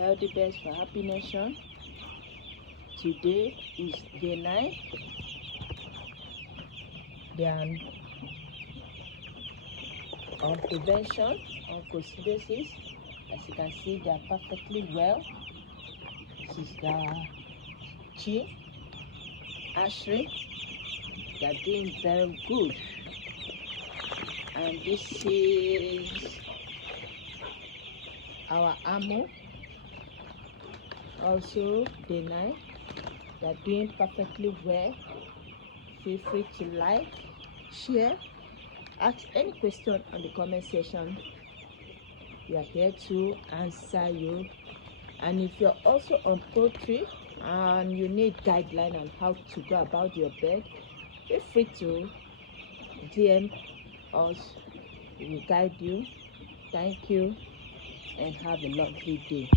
Healthy Birds for Happy Nation. Today is day 9. They are on prevention on coccidiosis. As you can see, they are perfectly well. This is the Chi, Ashley. They are doing very good. And this is our Amo. Also day 9. They are doing perfectly well. Feel free to like, share, ask any question on the comment section. We are here to answer you. And if you're also on poultry and you need guideline on how to go about your bird, feel free to DM us. We will guide you. Thank you and have a lovely day.